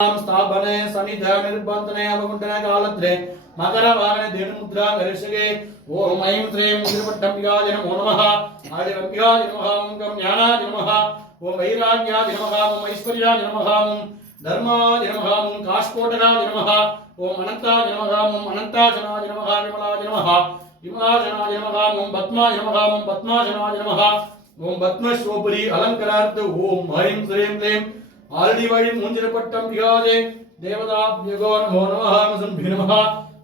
स्थापने समिध निर्बंधने अवगुंठने कालत्रे मकर वाहने धेनु मुद्रा करिष्ये ओम ऐं श्रीं मुद्रपट्टम्बिकाय नमो नमः आदिरम्बिकाय नमः ओम ज्ञानाय नमः ओम वैराग्याय नमः ओम ऐश्वर्याय नमः ओम धर्माय नमः ओम काशकोटकाय नमः ओम अनंताय नमः ओम अनंताशनाय नमः विमलाय नमः विमलाशनाय नमः ओम पद्माय नमः ओम पद्माशनाय नमः ओम पद्मश्वोपरि अलंकारार्थ ओम ऐं श्रीं क्लीं आलड़ी वाली मुंजिरपट्टम दिगाजे देवताभ्यो नमो नमः संभि नमः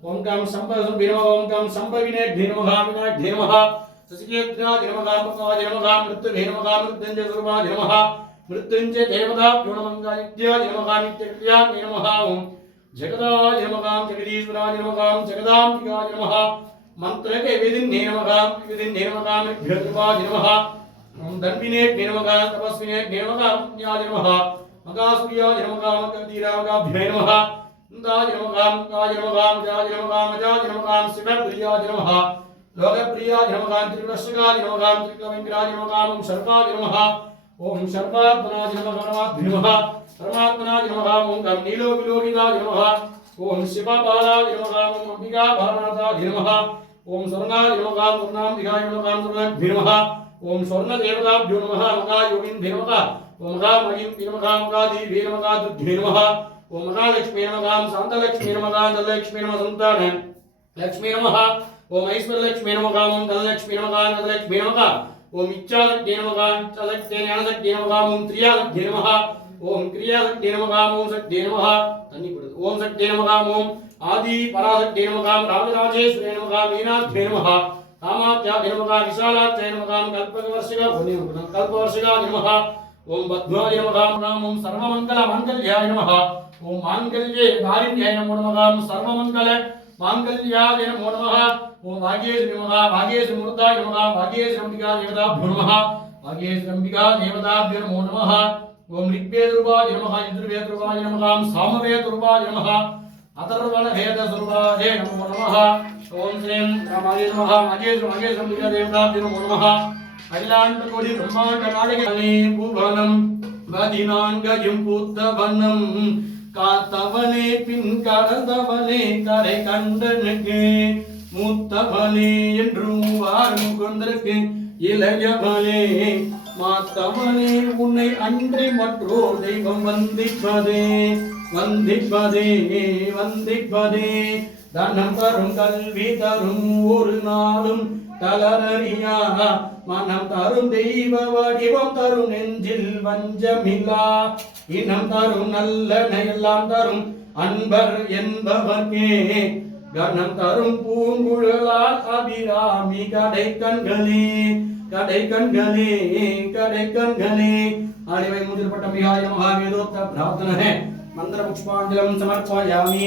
ओम कं संभि नमः ओम कं संभविने धी नमः विनायक धी नमः ससिकेत्रा धी नमः पद्माय नमः मृत्युभे नमः मृत्युंजय स्वरूपाय नमः मृत्युंजय देवताभ्यो नमः नित्याय नमः नित्यक्रियाय नमः ओम जगदाय नमः जगदीश्वराय नमः जगदांबिकाय नमः मंत्र के विधिन्ने नमः विधिन्ने नमः भृगुपाय नमः ओम दंडिने नमः तपस्विने नमः ज्ञाय नमः मगासुर्याय नमः मकदीरागाभ्याय नमः नन्दाय नमः काय नमः जाय नमः मजाय नमः शिवप्रियाय नमः लोकप्रियाय नमः त्रिपुरस्काय नमः त्रिकविंकराय नमः ओम शर्वाय नमः ओम शर्वात्मनाय नमः परमात्मने परमात्मनाय नमः ओम नीलो विलोकिताय नमः ओम शिवबालाय नमः ओम अंबिका भारनाथाय नमः ओम स्वर्णाय नमः स्वर्णांबिकाय नमः स्वर्णाभ्ये नमः ओम स्वर्ण देवताभ्यो नमः मगा योगिन्धे नमः ओम मगा मयिं नमः मगा देवी नमः दुर्गे नमः ओम मगा लक्ष्मी नमः शांतलक्ष्मी नमः धनलक्ष्मी नमः संतान लक्ष्मी नमः ओम ऐश्वर्यलक्ष्मी नमः ओम धनलक्ष्मी नमः धनलक्ष्मी नमः ओम इच्छालक्ष्मी नमः इच्छालक्ष्मी ज्ञानलक्ष्मी नमः ओम क्रियालक्ष्मी नमः ओम क्रियालक्ष्मी नमः ओम शक्ति नमः ओम शक्ति नमः ओम आदि पराशक्ति नमः राजराजेश्वरी नमः मीनाक्षी नमः कामाख्याय नमः विशालाख्याय नमः कल्पवर्षिका कल्पवर्षिका नमः ओम बद्धाय नमः ओम सर्वमंगल मांगल्याय नमः ओम मांगल्ये धारिण्याय नमो नमः सर्वमंगल मांगल्याय नमो नमः ओम भाग्येश नमः भाग्येश मूर्ताय नमः भाग्येश अंबिका देवताभ्यो नमः भाग्येश अंबिका देवताभ्यो नमो नमः ओम ऋग्वेद रूपाय नमः यजुर्वेद रूपाय नमः सामवेद रूपाय नमः अथर्वण वेद स्वरूपाय नमो नमः ओम श्रीं रामाय नमः भाग्येश अंबिका देवताभ्यो नमो नमः अखिलांड कोटि ब्रह्मांड नायकने भुवनं பதினான்கையும் பூத்தவனம் காத்தவனே பின் கடந்தவனே கரை கண்டனுக்கு மூத்தவனே என்றும் வாரும் கொண்டிருக்கு இளையவனே மாத்தவனே உன்னை அன்றி மற்றோர் தெய்வம் வந்திப்பதே வந்திப்பதே வந்திப்பதே தனம் தரும் கல்வி தரும் ஒரு நாளும் தளரறியா மனம் தரும் தெய்வ வடிவம் தரும் நெஞ்சில் வஞ்சமில்லா இனம் தரும் நல்லன எல்லாம் தரும் அன்பர் என்பவர்க்கே கணம் தரும் பூங்குழலால் அபிராமி கடை கண்களே கடை கண்களே கடை கண்களே आदिवै मुद्रपट्टम्बिकाय नमः वेदोक्त प्रार्थना है मंत्र पुष्पांजलि समर्पयामि।